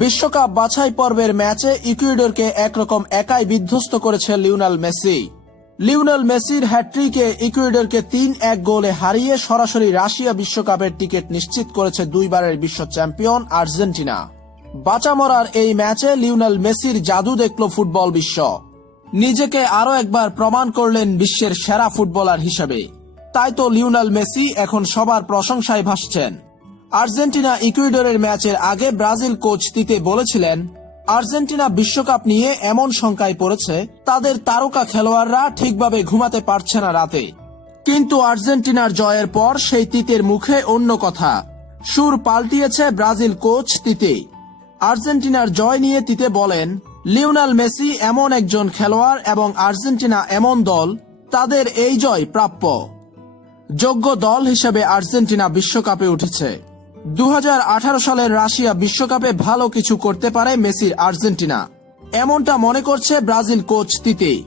বিশ্বকাপ বাছাই পর্বের ম্যাচে ইকুয়েডরকে একরকম একাই বিধ্বস্ত করেছে লিওনাল মেসি। লিওনাল মেসির হ্যাট্রিকে ইকুয়েডরকে তিন এক গোলে হারিয়ে সরাসরি রাশিয়া বিশ্বকাপের টিকিট নিশ্চিত করেছে দুইবারের বিশ্ব চ্যাম্পিয়ন আর্জেন্টিনা। বাঁচামরার এই ম্যাচে লিওনাল মেসির জাদু দেখল ফুটবল বিশ্ব। নিজেকে আরও একবার প্রমাণ করলেন বিশ্বের সেরা ফুটবলার হিসেবে। তাই তো লিওনাল মেসি এখন সবার প্রশংসায় ভাসছেন। আর্জেন্টিনা ইকুয়েডরের ম্যাচের আগে ব্রাজিল কোচ তিতে বলেছিলেন, আর্জেন্টিনা বিশ্বকাপ নিয়ে এমন শঙ্কায় পড়েছে, তাদের তারকা খেলোয়াড়রা ঠিকভাবে ঘুমাতে পারছে না রাতে। কিন্তু আর্জেন্টিনার জয়ের পর সেই তিতের মুখে অন্য কথা। সুর পাল্টিয়েছে ব্রাজিল কোচ তিতে। আর্জেন্টিনার জয় নিয়ে তিতে বলেন, লিওনাল মেসি এমন একজন খেলোয়াড় এবং আর্জেন্টিনা এমন দল, তাদের এই জয় প্রাপ্য। যোগ্য দল হিসেবে আর্জেন্টিনা বিশ্বকাপে উঠেছে। দু হাজার আঠারো সালের রাশিয়া বিশ্বকাপে ভালো কিছু করতে পারে মেসির আর্জেন্টিনা। এমনটা মনে করছে ব্রাজিল কোচ তিতে